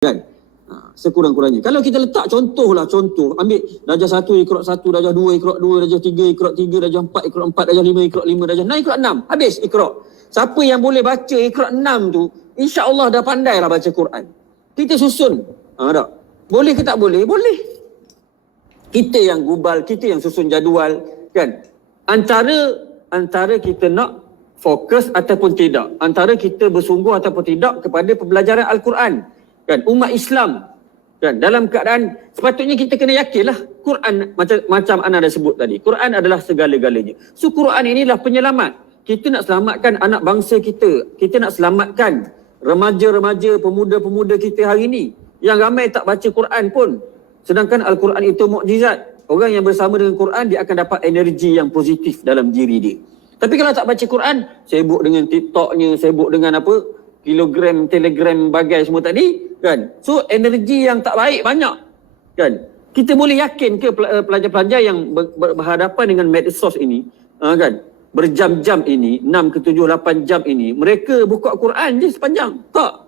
kan. Sekurang-kurangnya. Kalau kita letak contoh, ambil darjah 1, Iqra 1, darjah 2, Iqra 2, darjah 3, Iqra 3, darjah 4, Iqra 4, darjah 5, Iqra 5, darjah 6, Iqra 6. Habis Iqra. Siapa yang boleh baca Iqra 6 tu, insya-Allah dah pandai lah baca Quran. Kita susun. Tak? Boleh ke tak boleh? Boleh. Kita yang gubal, kita yang susun jadual, kan. Antara kita nak fokus ataupun tidak, antara kita bersungguh ataupun tidak kepada pembelajaran Al-Quran, kan, umat Islam, kan, dalam keadaan sepatutnya kita kena yakinlah Quran macam ana dah sebut tadi, Quran adalah segala-galanya. So Quran inilah penyelamat. Kita nak selamatkan anak bangsa kita nak selamatkan remaja-remaja, pemuda-pemuda kita hari ini yang ramai tak baca Quran pun, sedangkan Al-Quran itu mukjizat. Orang yang bersama dengan Quran, dia akan dapat energi yang positif dalam diri dia. Tapi kalau tak baca Quran, sibuk dengan TikToknya, sibuk dengan apa, kilogram, telegram, bagai semua tadi, kan. So energi yang tak baik banyak, kan. Kita boleh yakin ke pelajar-pelajar yang berhadapan dengan medsos ini, kan, berjam-jam ini, 6 ke 7, 8 jam ini, mereka buka Quran je sepanjang? Tak.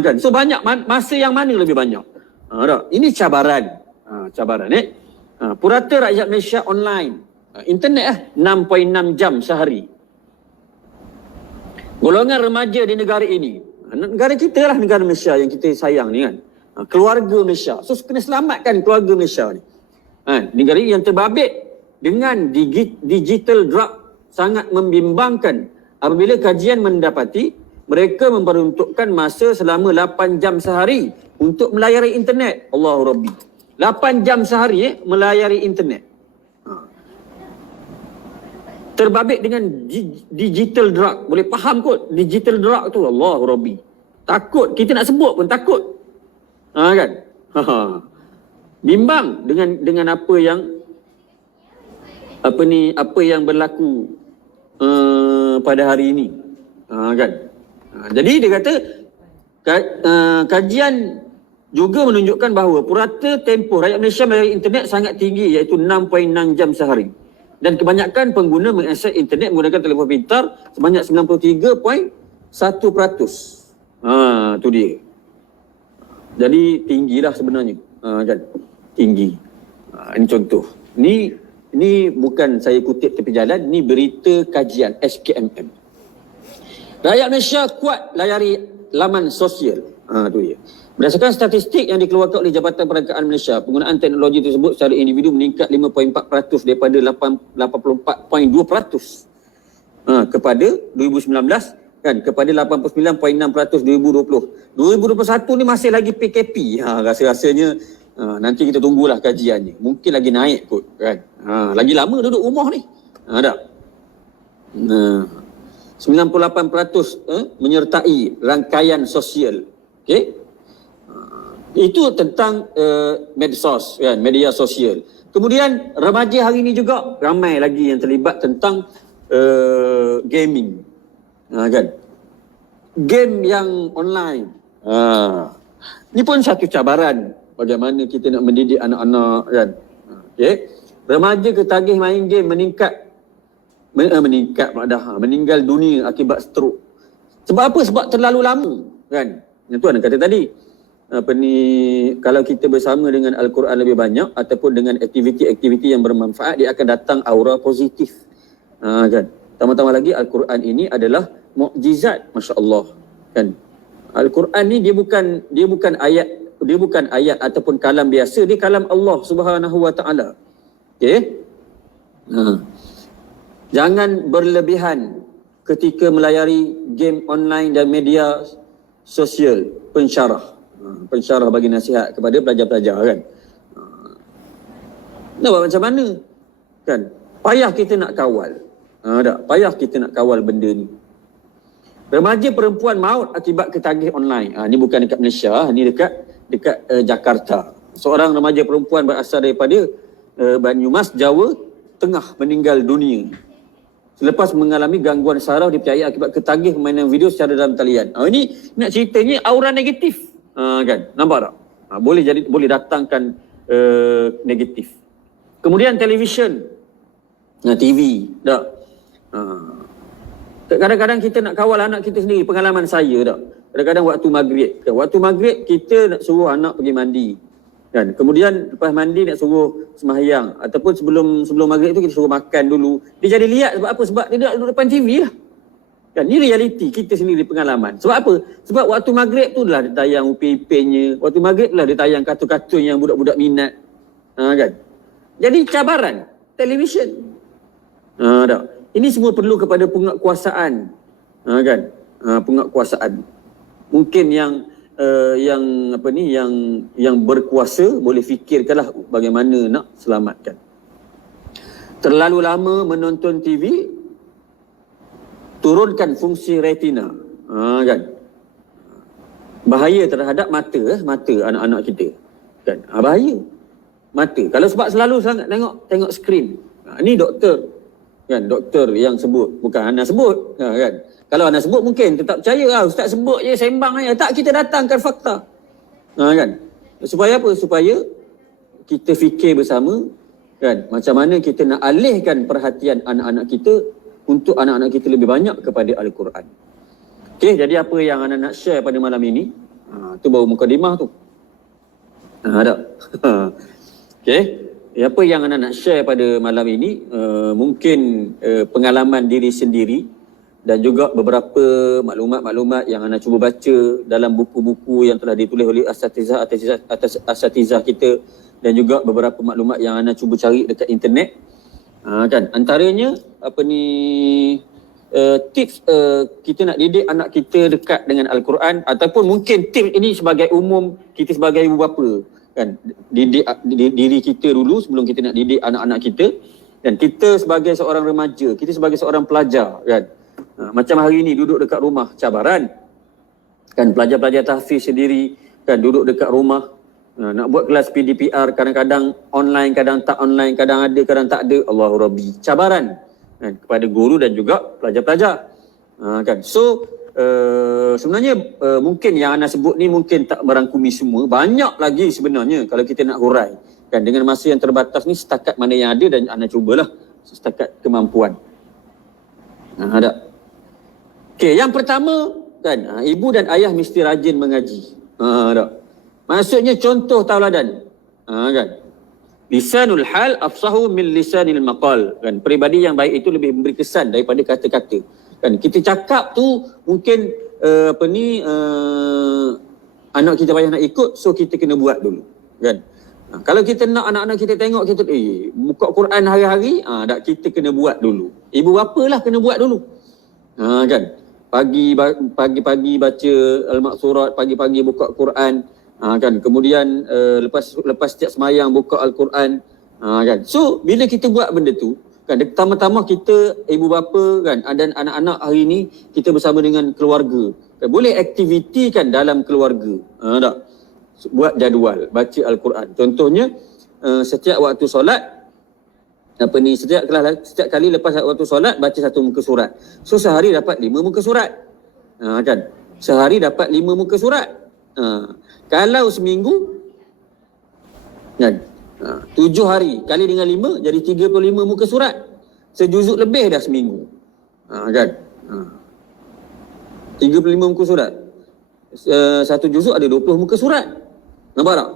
Kan. So banyak, masa yang mana lebih banyak? Tak? Ini cabaran. Cabaran Purata Rakyat Malaysia online, internet 6.6 jam sehari. Golongan remaja di negara ini, negara kita lah, negara Malaysia yang kita sayang ni, kan. Keluarga Malaysia. So kena selamatkan keluarga Malaysia ni. Negara yang terbabit dengan digital drug sangat membimbangkan apabila kajian mendapati mereka memperuntukkan masa selama 8 jam sehari untuk melayari internet. Allahu Rabbi. 8 jam sehari melayari internet. Terbabit dengan digital drug. Boleh faham kot digital drug tu. Allahu Rabbi. Takut. Kita nak sebut pun takut. Kan? Bimbang dengan apa yang berlaku pada hari ini. Kan? Jadi dia kata kajian juga menunjukkan bahawa purata tempoh rakyat Malaysia melalui internet sangat tinggi, iaitu 6.6 jam sehari. Dan kebanyakan pengguna mengakses internet menggunakan telefon pintar sebanyak 93.1%. Tu dia. Jadi tinggilah sebenarnya. Kan? Tinggi. Ini contoh. Ini bukan saya kutip tepi jalan, ni berita kajian SKMM. Rakyat Malaysia kuat layari laman sosial. Tu dia. Berdasarkan statistik yang dikeluarkan oleh Jabatan Perangkaan Malaysia, penggunaan teknologi tersebut secara individu meningkat 5.4% daripada 84.2% kepada 2019, kan, kepada 89.6% 2020. 2021 ni masih lagi PKP. Rasa-rasanya nanti kita tunggulah kajiannya. Mungkin lagi naik kot, kan. Lagi lama duduk rumah ni. Tak? 98% menyertai rangkaian sosial. Okey? Itu tentang medsos, kan, media sosial. Kemudian remaja hari ini juga ramai lagi yang terlibat tentang gaming. Kan? Game yang online. Ini pun satu cabaran bagaimana kita nak mendidik anak-anak, kan. Okey. Remaja ketagih main game meninggal dunia akibat stroke. Sebab apa? Sebab terlalu lama, kan. Yang tu anda kata tadi. Kalau kita bersama dengan Al-Quran lebih banyak ataupun dengan aktiviti-aktiviti yang bermanfaat, dia akan datang aura positif. Kan. Tambah-tambah lagi Al-Quran ini adalah mukjizat, masya-Allah, kan. Al-Quran ni dia bukan ayat ataupun kalam biasa, dia kalam Allah Subhanahu wa taala. Okey? Jangan berlebihan ketika melayari game online dan media sosial. Pensyarah bagi nasihat kepada pelajar-pelajar, kan. Nak buat macam mana, kan? Payah kita nak kawal. Payah kita nak kawal benda ni. Remaja perempuan maut akibat ketagih online. Ni bukan dekat Malaysia, ni dekat Jakarta. Seorang remaja perempuan berasal daripada Banyumas, Jawa Tengah meninggal dunia selepas mengalami gangguan saraf dipercayai akibat ketagih permainan video secara dalam talian. Ini nak ceritanya aura negatif. Kan? Nampak tak? Boleh datangkan negatif. Kemudian televisyen, TV, tak? Kadang-kadang kita nak kawal anak kita sendiri. Pengalaman saya tak? kadang-kadang waktu maghrib. Kan? Waktu maghrib kita nak suruh anak pergi mandi. Kan? Kemudian lepas mandi nak suruh sembahyang ataupun sebelum maghrib tu kita suruh makan dulu. Dia jadi liat sebab apa? Sebab dia duduk depan TV lah. Kan? Ni realiti kita sendiri pengalaman. Sebab apa? Sebab waktu maghrib tu lah dia tayang upin-ipinnya. Waktu maghrib lah dia tayang kartun-kartun yang budak-budak minat. Kan? Jadi cabaran televisyen. Ini semua perlu kepada penguatkuasaan. Kan? Penguatkuasaan. Mungkin yang berkuasa boleh fikirkanlah bagaimana nak selamatkan. Terlalu lama menonton TV, turunkan fungsi retina. Kan? Bahaya terhadap mata anak-anak kita. Kan? Bahaya. Mata. Kalau sebab selalu sangat tengok skrin. Ini doktor. Kan? Doktor yang sebut. Bukan Ana sebut. Kan? Kalau Ana sebut mungkin tetap percaya. Ustaz sebut je, sembang je. Tak, kita datangkan fakta. Kan? Supaya apa? Supaya kita fikir bersama. Kan? Macam mana kita nak alihkan perhatian anak-anak kita untuk anak-anak kita lebih banyak kepada Al-Quran. Okey, jadi apa yang Ana nak share pada malam ini? Tu baru mukadimah tu. Ada. Okey. Apa yang Ana nak share pada malam ini mungkin pengalaman diri sendiri dan juga beberapa maklumat-maklumat yang Ana cuba baca dalam buku-buku yang telah ditulis oleh asatizah kita dan juga beberapa maklumat yang Ana cuba cari dekat internet. Kan, antaranya tips kita nak didik anak kita dekat dengan Al-Quran, ataupun mungkin tips ini sebagai umum kita sebagai ibu bapa, kan, didik diri kita dulu sebelum kita nak didik anak-anak kita, dan kita sebagai seorang remaja, kita sebagai seorang pelajar, kan. Macam hari ni duduk dekat rumah, cabaran, kan, pelajar-pelajar tahfiz sendiri, kan, duduk dekat rumah. Nak buat kelas PDPR, kadang-kadang online, kadang tak online, kadang ada, kadang tak ada. Allahu Rabbi. Cabaran, kan, kepada guru dan juga pelajar-pelajar. Kan. So, sebenarnya mungkin yang Ana sebut ni mungkin tak merangkumi semua. Banyak lagi sebenarnya kalau kita nak hurai. Kan, dengan masa yang terbatas ni, setakat mana yang ada dan Ana cubalah setakat kemampuan. Ada. Okey, yang pertama, kan, ibu dan ayah mesti rajin mengaji. Ada. Maksudnya contoh tauladan. Kan? Lisanul hal afsahu min lisanil maqal. Kan? Peribadi yang baik itu lebih memberi kesan daripada kata-kata. Kan? Kita cakap tu mungkin anak kita payah nak ikut, so kita kena buat dulu. Kan? Kalau kita nak anak-anak kita tengok, kita buka Quran hari-hari, tak, kita kena buat dulu. Ibu bapa lah kena buat dulu. Kan? Pagi-pagi baca Al-Maqsurat, pagi-pagi buka Quran. Kan, kemudian lepas setiap semayang buka Al-Quran, kan. So bila kita buat benda tu, kan, pertama-tama kita ibu bapa, kan, dan anak-anak hari ni kita bersama dengan keluarga, kan, boleh aktiviti, kan, dalam keluarga, tak, buat jadual baca Al-Quran. Contohnya setiap waktu solat, setiap kali lepas waktu solat baca satu muka surat. So sehari dapat 5 muka surat. Kan, sehari dapat 5 muka surat. Kalau seminggu, kan, 7 hari kali dengan 5 jadi 35 muka surat. Sejuzuk lebih dah seminggu. Kan? 35 muka surat. Satu juzuk ada 20 muka surat. Nampak tak?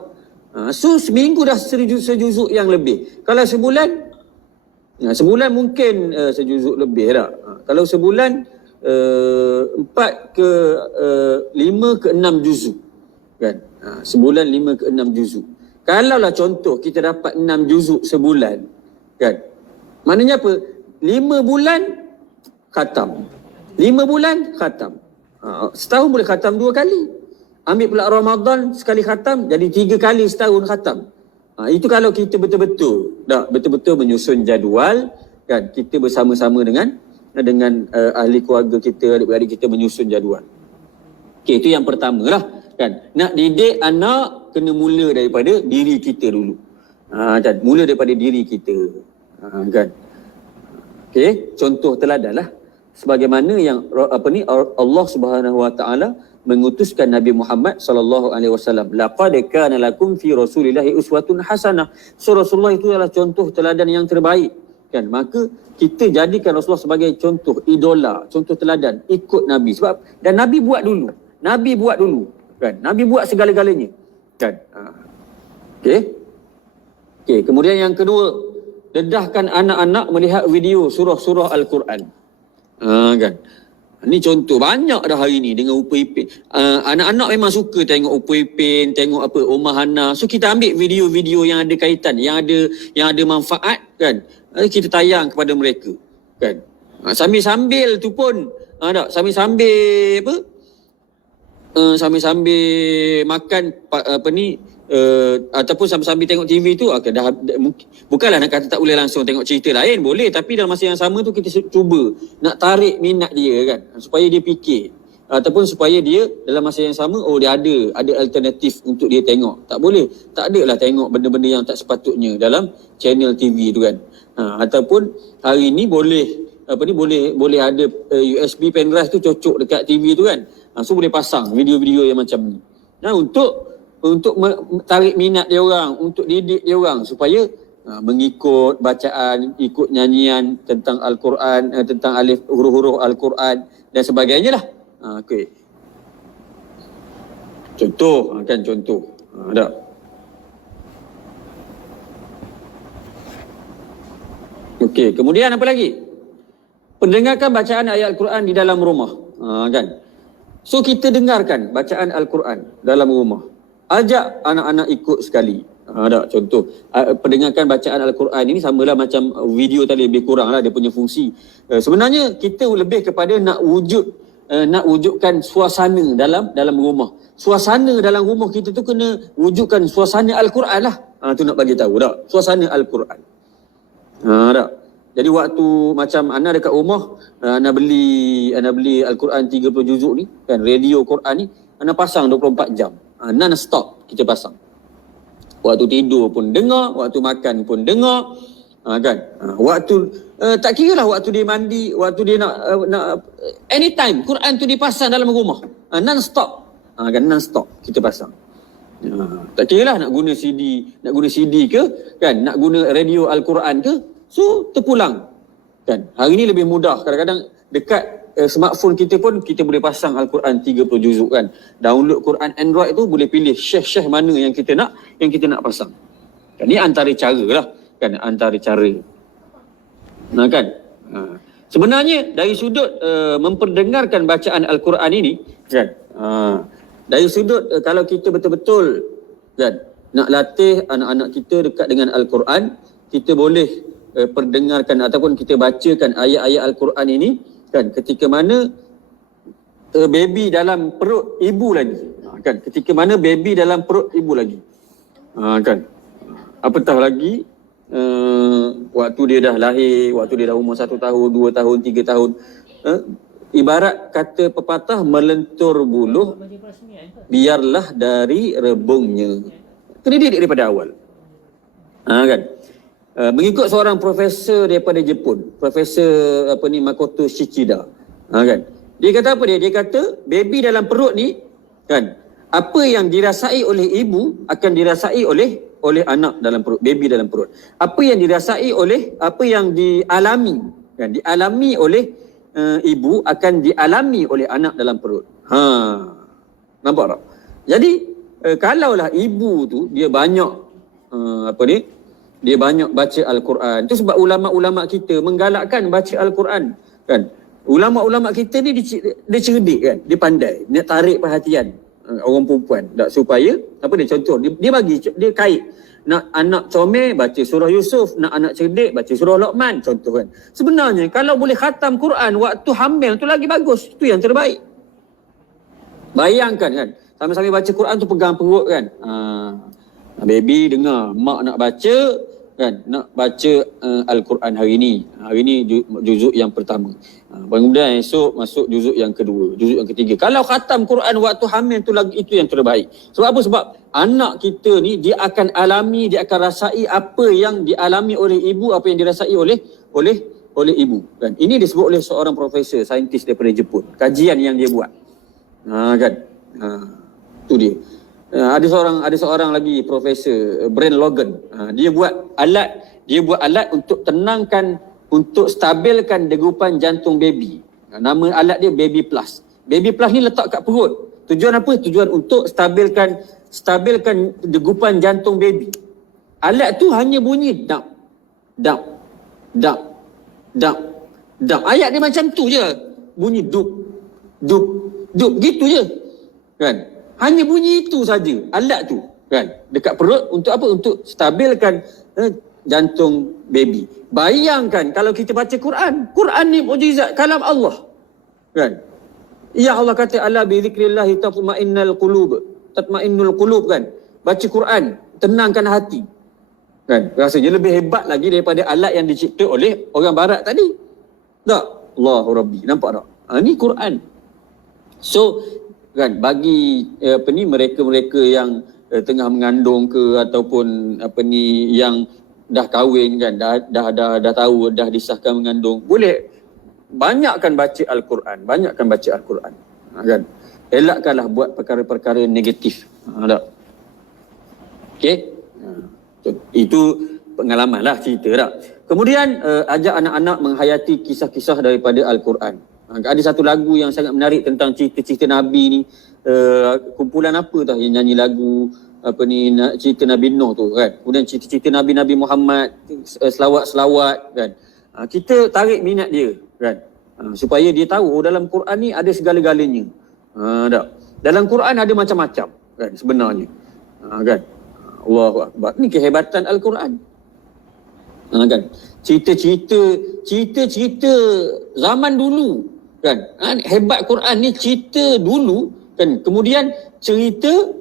So seminggu dah sejuzuk yang lebih. Kalau sebulan mungkin sejuzuk lebih tak. Kalau sebulan 4 ke 5 ke 6 juzuk. Kan? Sebulan 5 ke 6 juzuk. Kalaulah contoh kita dapat 6 juzuk sebulan, kan, maknanya apa? 5 bulan khatam. 5 bulan khatam. Setahun boleh khatam 2 kali. Ambil pula Ramadan sekali khatam, jadi 3 kali setahun khatam. Itu kalau kita betul-betul menyusun jadual, kan, kita bersama-sama dengan ahli keluarga kita, adik-beradik kita menyusun jadual. Okey, itu yang pertama lah. Kan, nak didik anak kena mula daripada diri kita dulu. Kan, mula daripada diri kita. Kan. Okey, contoh teladan lah. Sebagaimana yang Allah Subhanahu Wa Taala mengutuskan Nabi Muhammad sallallahu alaihi wasallam. Laqad kana lakum fi Rasulillahi uswatun hasanah. So Rasulullah itu adalah contoh teladan yang terbaik. Kan, maka kita jadikan Rasulullah sebagai contoh idola, contoh teladan, ikut Nabi. Sebab dan Nabi buat dulu. Nabi buat dulu. Kan? Nabi buat segala-galanya. Kan? Okey, kemudian yang kedua, dedahkan anak-anak melihat video surah-surah Al-Quran. Kan? Ni contoh banyak dah hari ni dengan Upa Ipin. Anak-anak memang suka tengok Upa Ipin, tengok apa Omah Hana. So kita ambil video-video yang ada kaitan, yang ada manfaat kan. Kita tayang kepada mereka. Kan? Sambil-sambil tu pun sambil-sambil apa? Sambil-sambil makan apa ni ataupun sambil-sambil tengok TV tu bukanlah nak kata tak boleh langsung tengok cerita lain, boleh, tapi dalam masa yang sama tu kita cuba nak tarik minat dia kan, supaya dia fikir ataupun supaya dia dalam masa yang sama dia ada alternatif untuk dia tengok. Tak boleh, tak adalah tengok benda-benda yang tak sepatutnya dalam channel TV tu kan. Ataupun hari ni boleh ada USB pen drive tu cocok dekat TV tu kan. So boleh pasang video-video yang macam ni. Untuk tarik minat dia orang, untuk didik dia orang supaya mengikut bacaan, ikut nyanyian tentang Al-Quran, tentang alif huruf-huruf Al-Quran dan sebagainya lah. Okey. Contoh, kan contoh. Ada. Okey, kemudian apa lagi? Pendengarkan bacaan ayat Al-Quran di dalam rumah. Kan? So kita dengarkan bacaan Al-Quran dalam rumah. Ajak anak-anak ikut sekali. Ada contoh. Pendengarkan bacaan Al-Quran ini samalah macam video tadi, lebih kurang lah dia punya fungsi. Sebenarnya kita lebih kepada nak wujudkan suasana dalam rumah. Suasana dalam rumah kita tu kena wujudkan suasana Al-Quran lah. Tu nak bagi tahu tak? Suasana Al-Quran. Tak? Jadi waktu macam Ana dekat rumah, Ana beli Al-Quran 30 juzuk ni, kan, radio Quran ni, Ana pasang 24 jam. Non-stop kita pasang. Waktu tidur pun dengar, waktu makan pun dengar, kan. Waktu tak kira lah waktu dia mandi, waktu dia nak anytime Quran tu dipasang dalam rumah. Non-stop. Kan non-stop kita pasang. Tak kira lah nak guna CD ke, kan, nak guna radio Al-Quran ke. So terpulang kan. Hari ni lebih mudah, kadang-kadang dekat smartphone kita pun kita boleh pasang Al-Quran 30 juzuk kan. Download Quran Android tu boleh pilih syekh mana yang kita nak pasang. Kan, ni antara cara lah kan, antara cara. Kan. Sebenarnya dari sudut memperdengarkan bacaan Al-Quran ini kan, dari sudut kalau kita betul-betul kan nak latih anak-anak kita dekat dengan Al-Quran, kita boleh perdengarkan ataupun kita bacakan ayat-ayat Al-Quran ini kan ketika mana baby dalam perut ibu lagi, kan, ketika mana baby dalam perut ibu lagi, kan, apatah lagi waktu dia dah lahir, waktu dia dah umur 1 tahun, 2 tahun, 3 tahun, ibarat kata pepatah, melentur buluh biarlah dari rebungnya. Kena didik daripada awal. Kan. Mengikut seorang profesor daripada Jepun, Profesor Makoto Shichida, kan. Dia kata apa dia? Dia kata baby dalam perut ni kan, apa yang dirasai oleh ibu akan dirasai oleh anak dalam perut, baby dalam perut. Apa yang dialami oleh ibu akan dialami oleh anak dalam perut. Nampak tak? Jadi kalaulah ibu tu dia banyak dia banyak baca Al-Quran. Itu sebab ulama-ulama kita menggalakkan baca Al-Quran kan. Ulama-ulama kita ni dia cerdik kan, dia pandai nak tarik perhatian orang perempuan tak, supaya dia contoh dia kait, nak anak comel baca surah Yusuf, nak anak cerdik baca surah Luqman, contoh kan. Sebenarnya kalau boleh khatam Quran waktu hamil tu lagi bagus, itu yang terbaik. Bayangkan kan, sambil-sambil baca Quran tu pegang perut kan. Baby dengar mak nak baca kan, nak baca Al-Quran hari ni juzuk yang pertama. Kemudian esok masuk juzuk yang kedua, juzuk yang ketiga. Kalau khatam Quran waktu hamil tu lagi, itu yang terbaik. Sebab apa? Sebab anak kita ni dia akan rasai apa yang dialami oleh ibu, apa yang dirasai oleh ibu kan. Ini disebut oleh seorang profesor saintis daripada Jepun, kajian yang dia buat. Kan. Tu dia. Ada seorang lagi profesor, Brent Logan. Dia buat alat untuk tenangkan, untuk stabilkan degupan jantung baby. Nama alat dia Baby Plus. Baby Plus ni letak kat perut. Tujuan apa? Tujuan untuk stabilkan degupan jantung baby. Alat tu hanya bunyi dap, dap, dap, dap, dap. Ayat dia macam tu je. Bunyi dup, dup, dup. Gitu je. Kan? Hanya bunyi itu saja. Alat tu. Kan? Dekat perut untuk apa? Untuk stabilkan jantung baby. Bayangkan kalau kita baca Quran. Quran ni mukjizat kalam Allah. Kan? Ya Allah kata ala bi zikrillah tatma'innul qulub. Tatma'innul qulub kan. Baca Quran, tenangkan hati. Kan? Rasanya lebih hebat lagi daripada alat yang dicipta oleh orang barat tadi. Tak? Allahu Rabbi. Nampak tak? Ni Quran. So kan bagi mereka-mereka yang tengah mengandung ke ataupun yang dah kahwin kan, dah tahu, dah disahkan mengandung, boleh banyakkan baca Al-Quran, kan. Elakkanlah buat perkara-perkara negatif. Tak? Okey. Itu pengalaman lah, cerita tak. Kemudian ajak anak-anak menghayati kisah-kisah daripada Al-Quran. Ada satu lagu yang sangat menarik tentang cerita-cerita Nabi ni. Kumpulan apa tah yang nyanyi lagu cerita Nabi Nuh tu kan. Kemudian cerita-cerita Nabi-Nabi Muhammad, selawat-selawat kan. Kita tarik minat dia kan. Supaya dia tahu dalam Quran ni ada segala-galanya. Tak. Dalam Quran ada macam-macam kan sebenarnya. Kan. Allahu Akbar. Ni kehebatan Al-Quran. Kan. Cerita-cerita zaman dulu kan. Hebat Quran ni cerita dulu kan. Kemudian cerita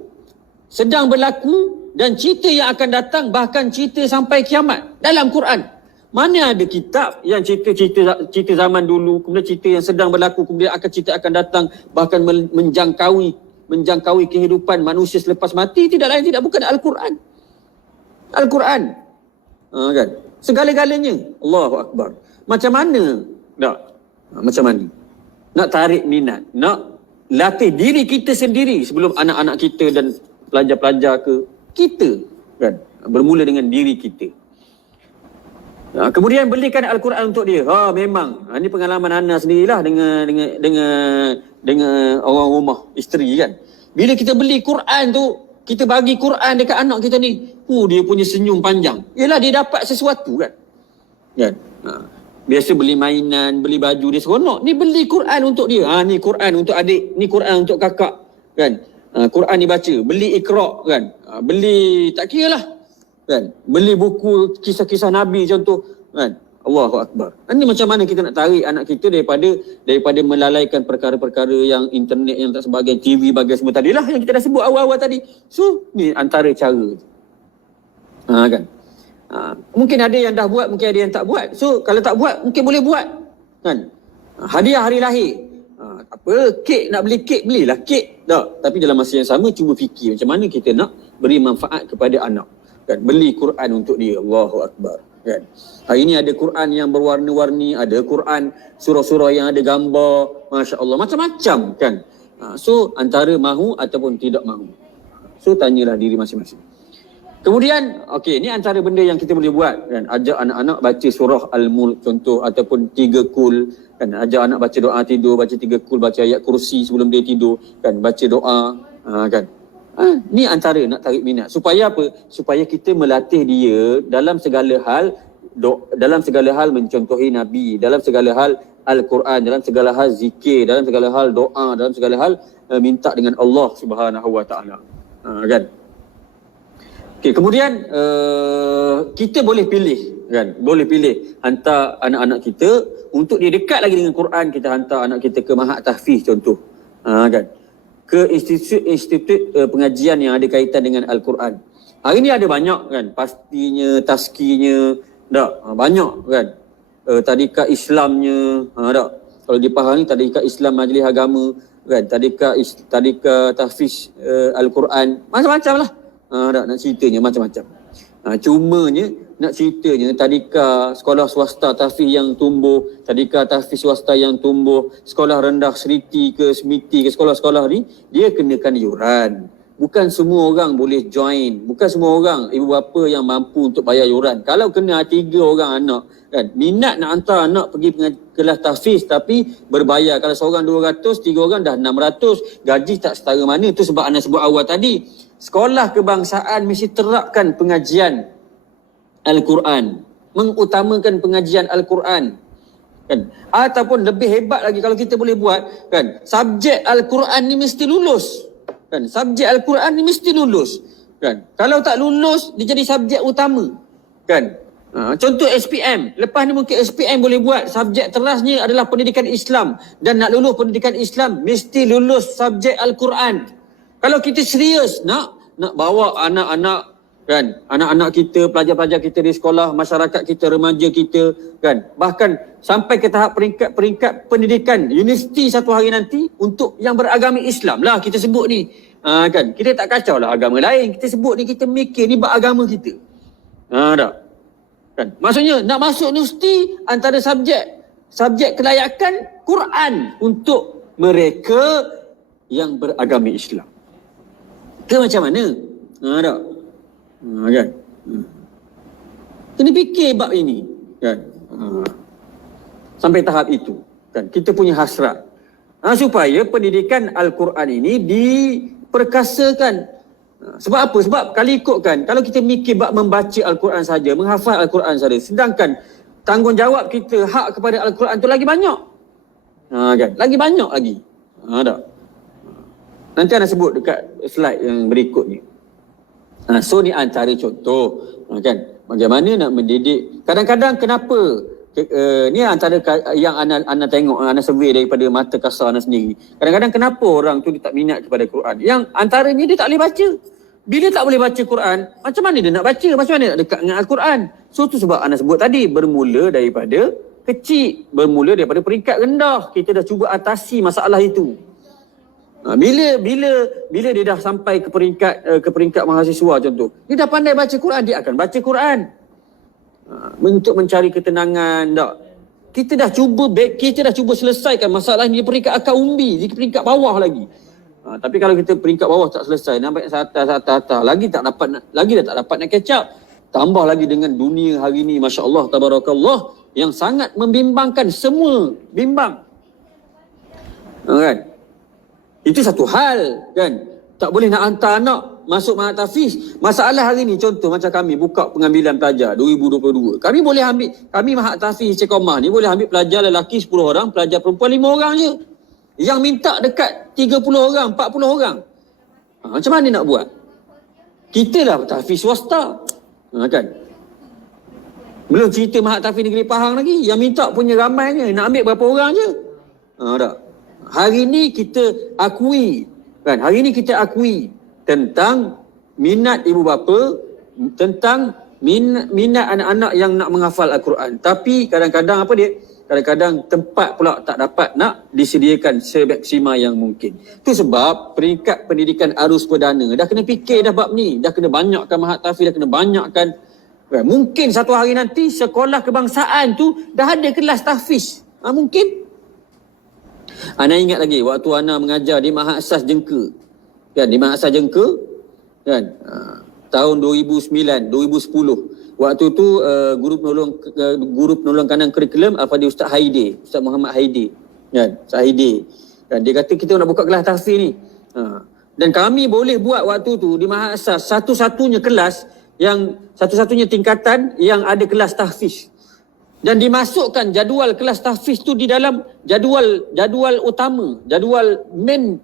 sedang berlaku dan cerita yang akan datang, bahkan cerita sampai kiamat dalam Quran. Mana ada kitab yang cerita zaman dulu, kemudian cerita yang sedang berlaku, kemudian cerita akan datang, bahkan menjangkaui kehidupan manusia selepas mati. Tidak lain tidak bukan Al-Quran. Al-Quran. Kan? Segala-galanya. Allahu Akbar. Macam mana? Tak. Macam mana? Nak tarik minat, nak latih diri kita sendiri sebelum anak-anak kita dan pelajar-pelajar kita kan, bermula dengan diri kita. Kemudian belikan Al-Quran untuk dia. Memang. Ini pengalaman Ana sendirilah dengan orang rumah, isteri kan. Bila kita beli Quran tu, kita bagi Quran dekat anak kita ni, dia punya senyum panjang. Yalah, dia dapat sesuatu kan. Biasa beli mainan, beli baju, dia seronok. Ni beli Quran untuk dia. Ni Quran untuk adik, ni Quran untuk kakak kan. Quran ni baca, beli Iqra kan. Beli tak kira lah kan. Beli buku kisah-kisah Nabi contoh kan. Allahu Akbar. Ini macam mana kita nak tarik anak kita daripada melalaikan perkara-perkara yang internet yang tak sebagainya, TV bagai semua tadi lah yang kita dah sebut awal-awal tadi. So ni antara cara kan. Mungkin ada yang dah buat, mungkin ada yang tak buat. So kalau tak buat, mungkin boleh buat kan. Hadiah hari lahir, kek, nak beli kek, belilah kek. Tak. Tapi dalam masa yang sama cuba fikir macam mana kita nak beri manfaat kepada anak kan. Beli Quran untuk dia. Allahu Akbar kan. Hari ini ada Quran yang berwarna-warni, ada Quran surah-surah yang ada gambar, masya-Allah, macam-macam kan. So antara mahu ataupun tidak mahu. So tanyalah diri masing-masing. Kemudian, ni antara benda yang kita boleh buat kan. Ajak anak-anak baca surah Al-Mulk contoh, ataupun 3 kul kan. Ajak anak baca doa tidur, baca 3 kul, baca ayat kursi sebelum dia tidur kan. Baca doa kan. Ni antara nak tarik minat. Supaya apa? Supaya kita melatih dia dalam segala hal, mencontohi Nabi, dalam segala hal Al-Quran, dalam segala hal zikir, dalam segala hal doa, dalam segala hal minta dengan Allah Subhanahu Wa Taala. Kan? Kemudian kita boleh pilih kan, boleh pilih hantar anak-anak kita untuk dia dekat lagi dengan Quran. Kita hantar anak kita ke Mahat Tahfiz contoh, kan, ke institut pengajian yang ada kaitan dengan Al-Quran. Hari ni ada banyak kan, pastinya, taskinya, banyak kan, tadika Islamnya, kalau di Pahang ni tadika Islam Majlis Agama kan, tadika tahfiz Al-Quran, macam-macam lah. Nak ceritanya macam-macam. Cumanya nak ceritanya tadika sekolah swasta tahfiz yang tumbuh, tadika tahfiz swasta yang tumbuh, sekolah rendah Seriti ke Semiti ke, sekolah-sekolah ni dia kenakan yuran. bukan semua orang boleh join. Bukan semua orang ibu bapa yang mampu untuk bayar yuran. Kalau kena 3 orang anak, kan, minat nak hantar anak pergi kelas tahfiz tapi berbayar. Kalau seorang 200, 3 orang dah 600. Gaji tak setara mana. Itu sebab Ana sebut awal tadi. Sekolah kebangsaan mesti terapkan pengajian Al-Quran. Mengutamakan pengajian Al-Quran. Kan? Ataupun lebih hebat lagi kalau kita boleh buat, kan, subjek Al-Quran ni mesti lulus. Kan? Subjek Al-Quran ni mesti lulus. Kan? Kalau tak lulus, dia jadi subjek utama. Kan? Contoh SPM. Lepas ni mungkin SPM boleh buat subjek terasnya adalah pendidikan Islam. Dan nak lulus pendidikan Islam, mesti lulus subjek Al-Quran. Kalau kita serius nak bawa anak-anak, kan, anak-anak kita, pelajar-pelajar kita di sekolah, masyarakat kita, remaja kita, kan, bahkan sampai ke tahap peringkat pendidikan universiti satu hari nanti untuk yang beragama Islam lah kita sebut ni. Kan, kita tak kacau lah agama lain, kita sebut ni, kita mikir ni beragama kita. Tak? Kan, maksudnya nak masuk universiti antara subjek kelayakan Quran untuk mereka yang beragama Islam. Ke macam mana? Tak? Kan? Kena fikir bab ini, kan? Sampai tahap itu, kan, kita punya hasrat supaya pendidikan Al-Quran ini diperkasakan. Sebab apa? Sebab kalau ikutkan, kalau kita mikir bab membaca Al-Quran saja, menghafal Al-Quran saja, sedangkan tanggungjawab kita hak kepada Al-Quran tu lagi banyak, kan? Lagi banyak lagi. Tak? Nanti Ana sebut dekat slide yang berikut ni. So ni antara contoh, kan, bagaimana nak mendidik. Kadang-kadang kenapa ni antara yang Ana tengok, Ana survey daripada mata kasar Ana sendiri. Kadang-kadang kenapa orang tu dia tak minat kepada Quran? Yang antaranya dia tak boleh baca. Bila tak boleh baca Quran, macam mana dia nak baca? Macam mana nak dekat dengan Al-Quran? So tu sebab Ana sebut tadi, bermula daripada kecil, bermula daripada peringkat rendah. Kita dah cuba atasi masalah itu. Bila dia dah sampai ke peringkat mahasiswa contoh, dia dah pandai baca Quran, dia akan baca Quran. Untuk mencari ketenangan, tak? Kita dah cuba selesaikan masalah ni di peringkat akar umbi, di peringkat bawah lagi. Tapi kalau kita peringkat bawah tak selesai, nampak atas, lagi dah tak dapat nak catch up. Tambah lagi dengan dunia hari ni, masya-Allah, tabarakallah, yang sangat membimbangkan, semua bimbang. Kan? Itu satu hal, kan. Tak boleh nak hantar anak masuk mahat tahfiz. Masalah hari ni, contoh macam kami buka pengambilan pelajar 2022. Kami mahat tahfiz Cekomah ni boleh ambil pelajar lelaki 10 orang, pelajar perempuan 5 orang je. Yang minta dekat 30 orang, 40 orang. Macam mana nak buat? Kita lah tahfiz swasta. Kan. Belum cerita mahat tahfiz negeri Pahang lagi. Yang minta punya ramainya, nak ambil berapa orang je. Tak? Hari ni kita akui, kan? Hari ni kita akui tentang minat ibu bapa, tentang minat anak-anak yang nak menghafal Al-Quran. Tapi kadang-kadang apa dia? Kadang-kadang tempat pula tak dapat nak disediakan semaksima yang mungkin. Itu sebab peringkat pendidikan arus perdana dah kena fikir dah bab ni. Dah kena banyakkan mahat tahfiz, dah kena banyakkan. Mungkin satu hari nanti sekolah kebangsaan tu dah ada kelas tahfiz. Mungkin. Ana ingat lagi waktu Ana mengajar di Mahat Asas Jengka. Kan, di Mahat Asas Jengka, kan, tahun 2009, 2010. Waktu tu guru penolong kanan kurikulum Al-Fadhil Ustaz Haidi, Ustaz Muhammad Haidi. Kan, Ustaz Haidi. Kan, dia kata kita nak buka kelas tahfiz ni. Dan kami boleh buat waktu tu di Mahat Asas satu-satunya tingkatan yang ada kelas tahfiz. Dan dimasukkan jadual kelas tahfiz tu di dalam jadual utama, jadual main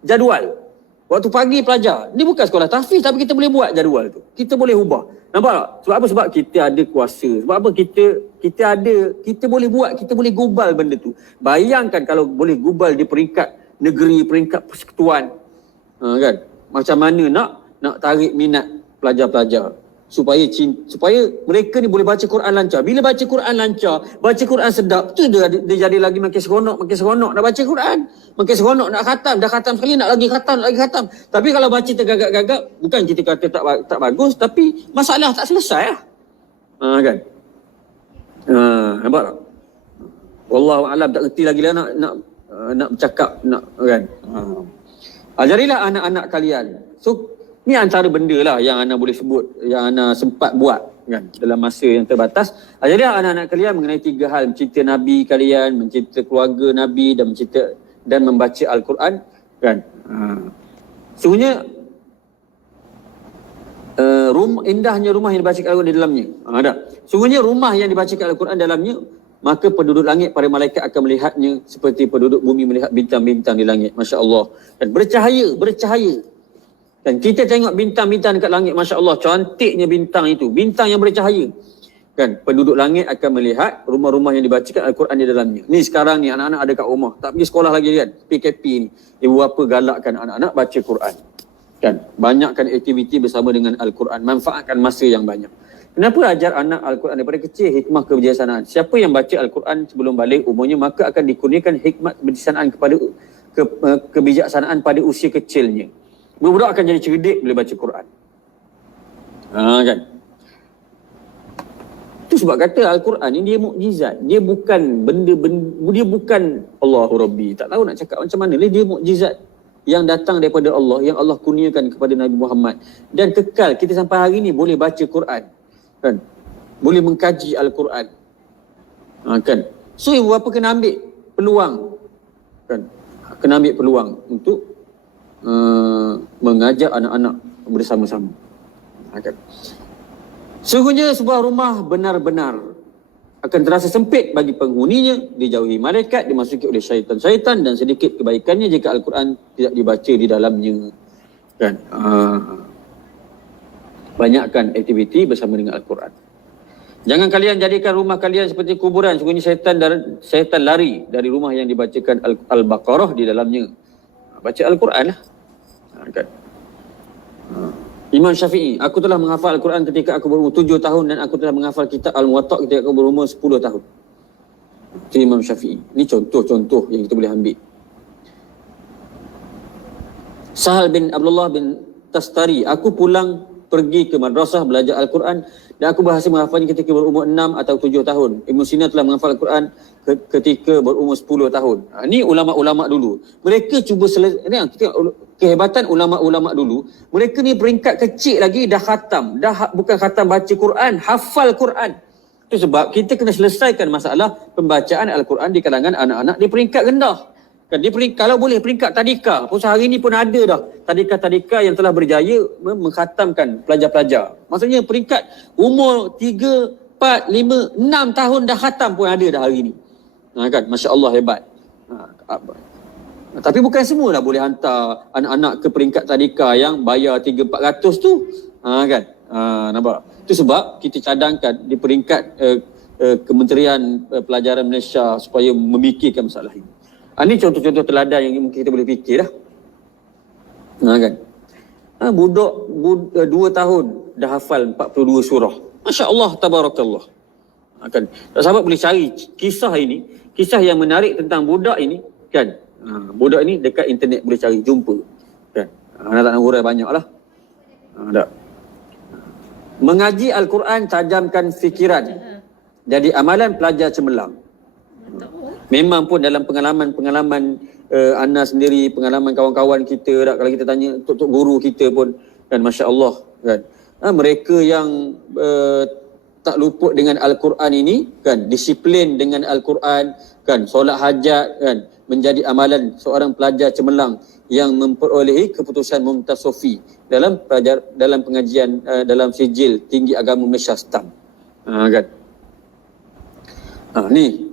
jadual. Waktu pagi pelajar, ni bukan sekolah tahfiz tapi kita boleh buat jadual tu. Kita boleh ubah. Nampak tak? Sebab apa? Sebab kita ada kuasa. Sebab apa? Kita boleh buat, kita boleh gubal benda tu. Bayangkan kalau boleh gubal di peringkat negeri, peringkat persekutuan. Kan? Macam mana nak tarik minat pelajar-pelajar. Supaya mereka ni boleh baca Quran lancar. Bila baca Quran lancar, baca Quran sedap, tu dia jadi lagi makin seronok nak baca Quran. Makin seronok nak khatam, dah khatam sekali nak lagi khatam. Tapi kalau baca tergagap-gagap, bukan kita kata tak bagus, tapi masalah tak selesai lah. Kan? Nampak tak? Wallahu a'lam, tak reti lagi lah nak bercakap, kan. Ajarilah anak-anak kalian. So, ni antara benda lah yang Ana boleh sebut, yang Ana sempat buat kan dalam masa yang terbatas. Ajarilah anak-anak kalian mengenai 3 hal: mencintai Nabi kalian, mencintai keluarga Nabi dan mencintai dan membaca Al-Quran kan. Sungguhnya indahnya rumah yang dibacakan Al-Quran di dalamnya. Sungguhnya rumah yang dibacakan Al-Quran dalamnya, maka penduduk langit, para malaikat akan melihatnya seperti penduduk bumi melihat bintang-bintang di langit. Masya Allah. Dan bercahaya. Dan kita tengok bintang-bintang dekat langit, Masya Allah, cantiknya bintang itu. Bintang yang bercahaya. Kan, penduduk langit akan melihat rumah-rumah yang dibacakan Al-Quran di dalamnya. Ni sekarang ni anak-anak ada kat rumah, tak pergi sekolah lagi kan, PKP ni. Ibu bapa galakkan anak-anak baca Quran. Kan, banyakkan aktiviti bersama dengan Al-Quran, manfaatkan masa yang banyak. Kenapa ajar anak Al-Quran daripada kecil? Hikmah kebijaksanaan. Siapa yang baca Al-Quran sebelum balik umurnya, maka akan dikurniakan hikmat kebijaksanaan kepada kebijaksanaan pada usia kecilnya. Budak akan jadi cerdik bila baca Quran. Kan? Itu sebab kata Al-Quran ni dia mukjizat. Dia bukan dia bukan Allahu Rabbi. Tak tahu nak cakap macam mana. Dia mukjizat yang datang daripada Allah, yang Allah kurniakan kepada Nabi Muhammad. Dan kekal kita sampai hari ni boleh baca Quran. Kan? Boleh mengkaji Al-Quran. Kan? So ibu bapa kena ambil peluang. Kan? Kena ambil peluang untuk mengajak anak-anak bersama-sama. Kan? Sungguhnya sebuah rumah benar-benar akan terasa sempit bagi penghuninya, dijauhi malaikat, dimasuki oleh syaitan-syaitan, dan sedikit kebaikannya jika Al-Quran tidak dibaca di dalamnya. Kan? Banyakkan aktiviti bersama dengan Al-Quran. Jangan kalian jadikan rumah kalian seperti kuburan. Sungguhnya syaitan lari dari rumah yang dibacakan Al-Baqarah di dalamnya. Baca Al-Quran lah. Kan? Imam Syafi'i, aku telah menghafal Al-Quran ketika aku berumur 7 tahun dan aku telah menghafal kitab Al-Muwatta ketika aku berumur 10 tahun. Itu Imam Syafi'i. Ini contoh-contoh yang kita boleh ambil. Sahal bin Abdullah bin Tastari, aku pulang pergi ke madrasah belajar Al-Quran dan aku berhasil menghafalnya ketika berumur 6 atau 7 tahun. Ibn Sina telah menghafal Al-Quran ketika berumur 10 tahun. Ini ulama-ulama dulu. Mereka cuba kehebatan ulama-ulama dulu. Mereka ni peringkat kecil lagi dah khatam. Bukan khatam baca Quran, hafal Quran. Itu sebab kita kena selesaikan masalah pembacaan Al-Quran di kalangan anak-anak di peringkat rendah. Kan, kalau boleh peringkat tadika. Hari ini pun ada dah tadika-tadika yang telah berjaya mengkhatamkan pelajar-pelajar. Maksudnya peringkat umur 3, 4, 5, 6 tahun dah khatam pun ada dah hari ini. Kan, Masya Allah, hebat. Tapi bukan semua lah boleh hantar anak-anak ke peringkat tadika yang bayar 300-400 tu. Kan? Nampak? Itu sebab kita cadangkan di peringkat Kementerian Pelajaran Malaysia supaya memikirkan masalah ini. Ini contoh-contoh teladan yang mungkin kita boleh fikir lah. Kan? Budak 2 tahun dah hafal 42 surah. Masya Allah, tabarakallah. Kan? Sahabat boleh cari kisah ini, kisah yang menarik tentang budak ini. Kan? Budak ini dekat internet boleh cari, jumpa. Kan? Tak nak hurai banyak lah. Tak. Mengaji Al-Quran tajamkan fikiran. Jadi amalan pelajar cemerlang. Memang pun dalam pengalaman Ana sendiri, pengalaman kawan-kawan kita, kalau kita tanya tok-tok guru kita pun, kan, Masya Allah, kan, mereka yang tak luput dengan Al-Quran ini, kan, disiplin dengan Al-Quran, kan, solat hajat, kan, menjadi amalan seorang pelajar cemerlang yang memperolehi keputusan Mumtaz Sofi dalam pengajian dalam sijil tinggi agama Malaysia STAM. Kan. Ni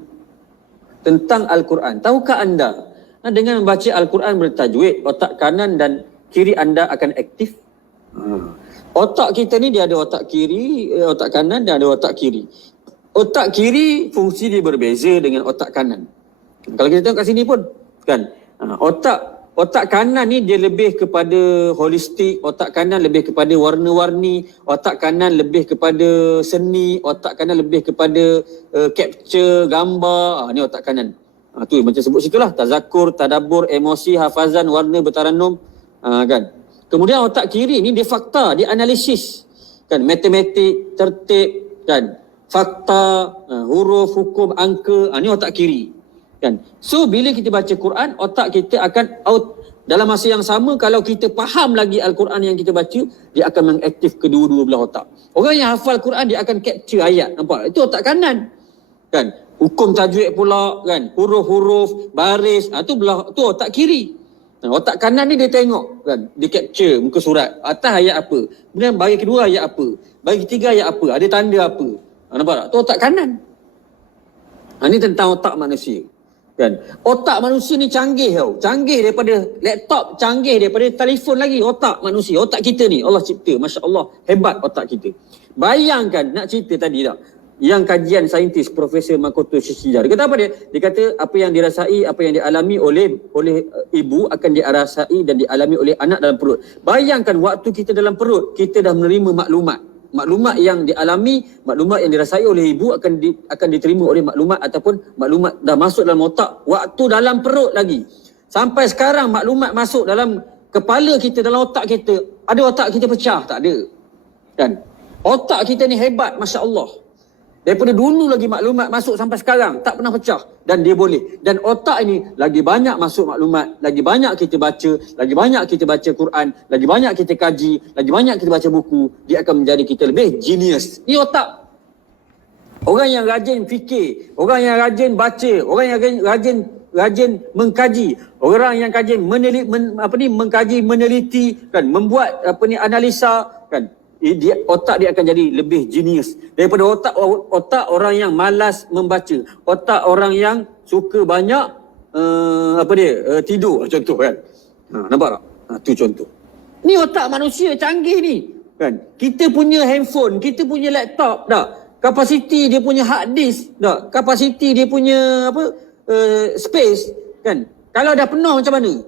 tentang Al-Quran. Tahukah anda, dengan membaca Al-Quran bertajwid, otak kanan dan kiri anda akan aktif? Otak kita ni dia ada otak kiri, otak kanan, dan ada otak kiri. Otak kiri fungsi dia berbeza dengan otak kanan. Kalau kita tengok kat sini pun, kan, otak kanan ni dia lebih kepada holistik, otak kanan lebih kepada warna-warni, otak kanan lebih kepada seni, otak kanan lebih kepada capture gambar. Ni otak kanan. Tu macam sebut situlah, tazakur, tadabbur, emosi, hafazan, warna, bertaranum, kan. Kemudian otak kiri ni dia fakta, dia analisis, kan, matematik, tertib, kan, fakta, huruf, hukum, angka. Ni otak kiri, kan. So bila kita baca Quran, otak kita akan Dalam masa yang sama, kalau kita faham lagi Al-Quran yang kita baca, dia akan mengaktif kedua-dua belah otak. Orang yang hafal Quran, dia akan capture ayat. Nampak? Itu otak kanan. Kan? Hukum tajwid pula, kan? Huruf-huruf, baris, itu belah, tu otak kiri. Otak kanan ni dia tengok, kan? Dia capture muka surat. Atas ayat apa? Kemudian bagi kedua ayat apa? Bagi ketiga ayat apa? Ada tanda apa? Nampak tak? Tu otak kanan. Ini tentang otak manusia. Kan? Otak manusia ni canggih tau. Canggih daripada laptop, canggih daripada telefon lagi. Otak manusia, otak kita ni Allah cipta. Masya Allah, hebat otak kita. Bayangkan, nak cerita tadi tak, yang kajian saintis Profesor Makoto Shichida, dia kata apa dia? Dia kata apa yang dirasai, apa yang dialami oleh ibu akan dirasai dan dialami oleh anak dalam perut. Bayangkan waktu kita dalam perut, kita dah menerima maklumat yang dialami, maklumat yang dirasai oleh ibu akan diterima oleh maklumat ataupun maklumat dah masuk dalam otak waktu dalam perut lagi. Sampai sekarang maklumat masuk dalam kepala kita, dalam otak kita. Ada otak kita pecah? Tak ada. Kan? Otak kita ni hebat, Masya Allah. Daripada dulu lagi maklumat masuk sampai sekarang, tak pernah pecah. Dan dia boleh. Dan otak ini lagi banyak masuk maklumat, lagi banyak kita baca, lagi banyak kita baca Quran, lagi banyak kita kaji, lagi banyak kita baca buku, dia akan menjadi kita lebih genius. Ini otak. Orang yang rajin fikir, orang yang rajin baca, orang yang rajin mengkaji, orang yang mengkaji, meneliti, kan, membuat analisa, kan, otak dia akan jadi lebih genius daripada otak orang yang malas membaca, otak orang yang suka banyak tidur, contoh kan. Nampak tak? Tu contoh. Ni otak manusia canggih ni, kan. Kita punya handphone, kita punya laptop tak, kapasiti dia punya hard disk tak, kapasiti dia punya space, kan. Kalau dah penuh macam mana?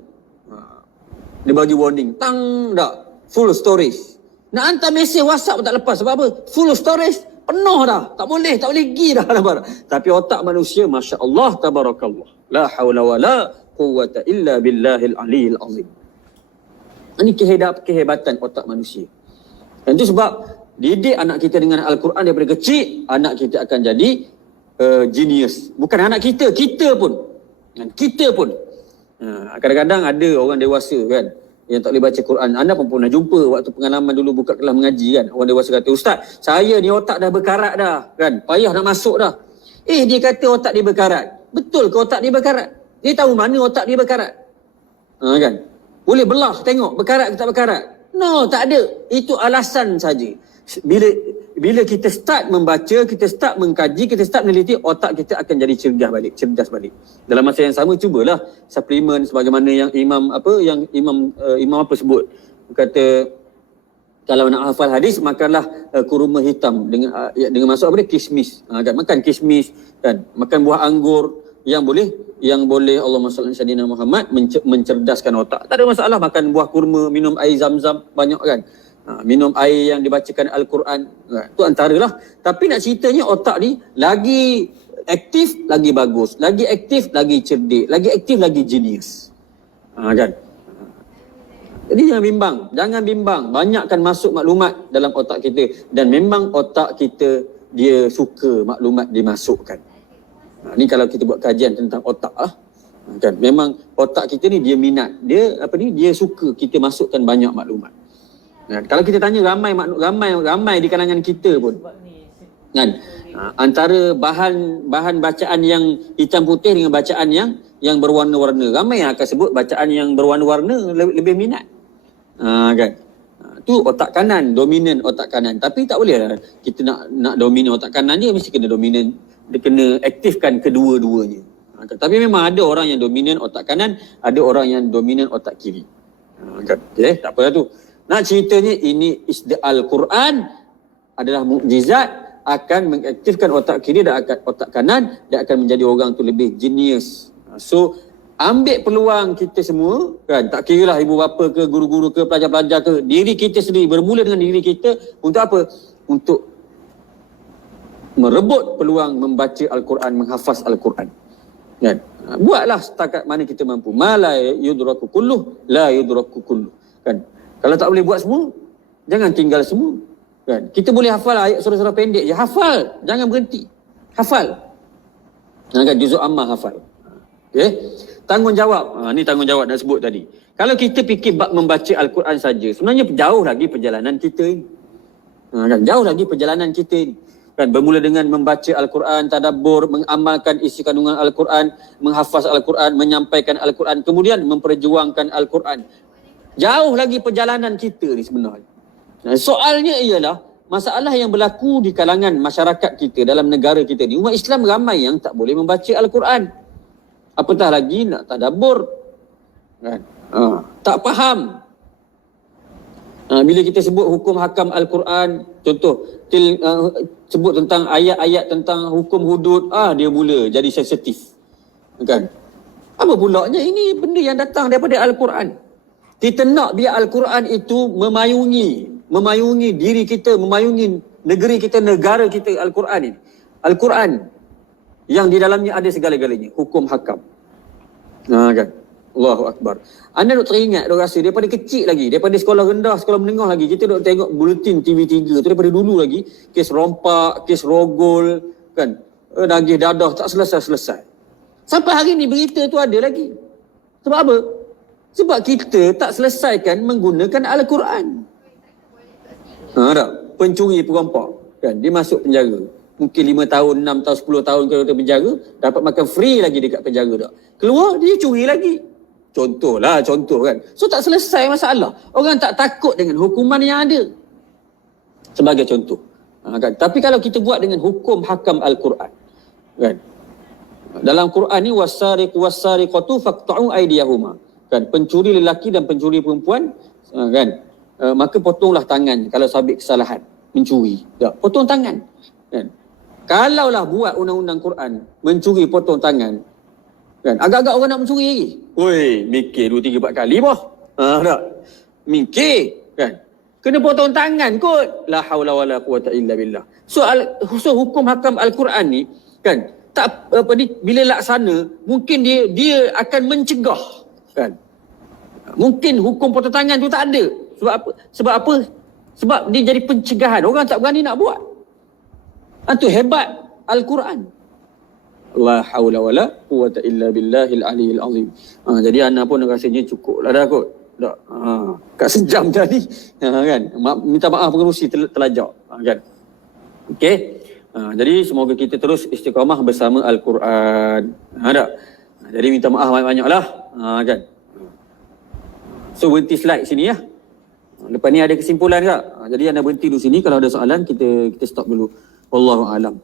Dia bagi warning, tang tak, full storage. Nak hantar mesej WhatsApp pun tak lepas. Sebab apa? Full storage, penuh dah. Tak boleh pergi dah. Tapi otak manusia, Masya Allah, tabarakallah. La hawla wa la quwwata illa billahil aliyil azim. Ini kehebatan otak manusia. Dan itu sebab didik anak kita dengan Al-Quran daripada kecil, anak kita akan jadi genius. Bukan anak kita, kita pun. Kita pun. Kadang-kadang ada orang dewasa kan, yang tak boleh baca Quran. Anda pun pernah jumpa waktu pengalaman dulu buka kelas mengaji kan. Orang dewasa kata, Ustaz, saya ni otak dah berkarat dah. Kan? Payah nak masuk dah. Dia kata otak dia berkarat. Betul ke otak dia berkarat? Dia tahu mana otak dia berkarat? Kan? Boleh belah tengok berkarat ke tak berkarat? No, tak ada. Itu alasan saja. Bila kita start membaca, kita start mengkaji, kita start meneliti, otak kita akan jadi cerdas balik. Dalam masa yang sama, cubalah suplemen sebagaimana yang imam sebut. Kata kalau nak hafal hadis, makanlah kurma hitam dengan masuk kismis. Kan? Makan kismis, kan? Makan buah anggur yang boleh Allahumma salli ala sayyidina Muhammad mencerdaskan otak. Tak ada masalah makan buah kurma, minum air zam-zam banyak kan. Minum air yang dibacakan Al-Quran, itu antaralah. Tapi nak ceritanya otak ni lagi aktif, lagi bagus. Lagi aktif, lagi cerdik. Lagi aktif, lagi genius. Kan? Jadi jangan bimbang. Banyakkan masuk maklumat dalam otak kita. Dan memang otak kita, dia suka maklumat dimasukkan. Ni kalau kita buat kajian tentang otak lah. Kan? Memang otak kita ni dia minat. Dia suka kita masukkan banyak maklumat. Kalau kita tanya ramai di kalangan kita pun, kan, antara bahan bacaan yang hitam putih dengan bacaan yang berwarna-warna, ramai yang akan sebut bacaan yang berwarna-warna lebih minat. Kan, tu otak kanan, dominan otak kanan. Tapi tak boleh lah kita nak dominan otak kanan je, mesti kena dominan, dia kena aktifkan kedua-duanya. Tapi memang ada orang yang dominan otak kanan, ada orang yang dominan otak kiri. Kan, tak apalah tu. Nak ceritanya ini Al-Quran adalah mukjizat, akan mengaktifkan otak kiri dan otak kanan, dan akan menjadi orang tu lebih genius. So ambil peluang kita semua, kan, tak kira lah ibu bapa ke, guru-guru ke, pelajar-pelajar ke, diri kita sendiri, bermula dengan diri kita. Untuk apa? Untuk merebut peluang membaca Al-Quran, menghafaz Al-Quran. Kan? Buatlah setakat mana kita mampu. Ma la yudraku kulluh, la yudraku kulluh. Kan? Kalau tak boleh buat semua, jangan tinggal semua. Kan? Kita boleh hafal ayat surah-surah pendek je. Hafal. Jangan berhenti. Hafal. Kan? Juzuk ammah hafal. Okay? Tanggungjawab. Ni tanggungjawab nak sebut tadi. Kalau kita fikir bab membaca Al-Quran saja, sebenarnya jauh lagi perjalanan kita ini. Kan jauh lagi perjalanan kita ini. Kan bermula dengan membaca Al-Quran, tadabbur, mengamalkan isi kandungan Al-Quran, menghafaz Al-Quran, menyampaikan Al-Quran, kemudian memperjuangkan Al-Quran. Jauh lagi perjalanan kita ni sebenarnya. Soalnya ialah masalah yang berlaku di kalangan masyarakat kita dalam negara kita ni. Umat Islam ramai yang tak boleh membaca Al-Quran. Apatah lagi nak tadabbur. Kan? Tak faham. Bila kita sebut hukum hakam Al-Quran, contoh sebut tentang ayat-ayat tentang hukum hudud, dia mula jadi sensitif. Kan? Apa pulaknya ini benda yang datang daripada Al-Quran. Kita nak biar Al-Quran itu memayungi diri kita, memayungi negeri kita, negara kita. Al-Quran ini, Al-Quran yang di dalamnya ada segala-galanya, hukum hakam. Kan? Allahu Akbar. Anda duk teringat, duk rasa daripada kecil lagi, daripada sekolah rendah, sekolah menengah lagi, kita duk tengok buletin TV3 tu daripada dulu lagi, kes rompak, kes rogol, kan? Nagih dadah tak selesai-selesai. Sampai hari ni berita tu ada lagi. Sebab apa? Sebab kita tak selesaikan menggunakan Al-Quran. Tak? Pencuri perompak, kan? Dia masuk penjara. Mungkin 5 tahun, 6 tahun, 10 tahun kalau dia penjara, dapat makan free lagi dekat penjara tak. Keluar, dia curi lagi. Contoh kan. So tak selesai masalah. Orang tak takut dengan hukuman yang ada. Sebagai contoh. Kan? Tapi kalau kita buat dengan hukum hakam Al-Quran, kan? Dalam Quran ni, wasariq wasariqatu faqta'u aydiyahuma. Kan? Pencuri lelaki dan pencuri perempuan, kan? Maka potonglah tangan kalau sabit kesalahan mencuri. Tak, potong tangan. Kan? Kalaulah buat undang-undang Quran mencuri potong tangan, kan, agak-agak orang nak mencuri lagi. Woi, mikir 2 3 4 kali boh. Tak. Mikir, kan. Kena potong tangan kot. La haula wala quwata illa billah. So hukum hakam Al-Quran ni, kan, tak apa ni, bila laksana mungkin dia akan mencegah, kan. Mungkin hukum potong tangan tu tak ada. Sebab apa? Sebab dia jadi pencegahan. Orang tak berani nak buat. Itu hebat Al-Quran. La haula wala quwata illa billahil aliyil azim. Jadi ana pun rasanya cukup lah dah kot. Tak. Kat sejam tadi. Kan? Minta maaf pengerusi terlajak. Kan? Okey. Jadi semoga kita terus istiqamah bersama Al-Quran. Tak? Jadi minta maaf banyak-banyak lah. Kan? So berhenti slide sini ya. Lepas ni ada kesimpulan tak? Jadi anda berhenti dulu sini. Kalau ada soalan kita stop dulu. Wallahu a'lam.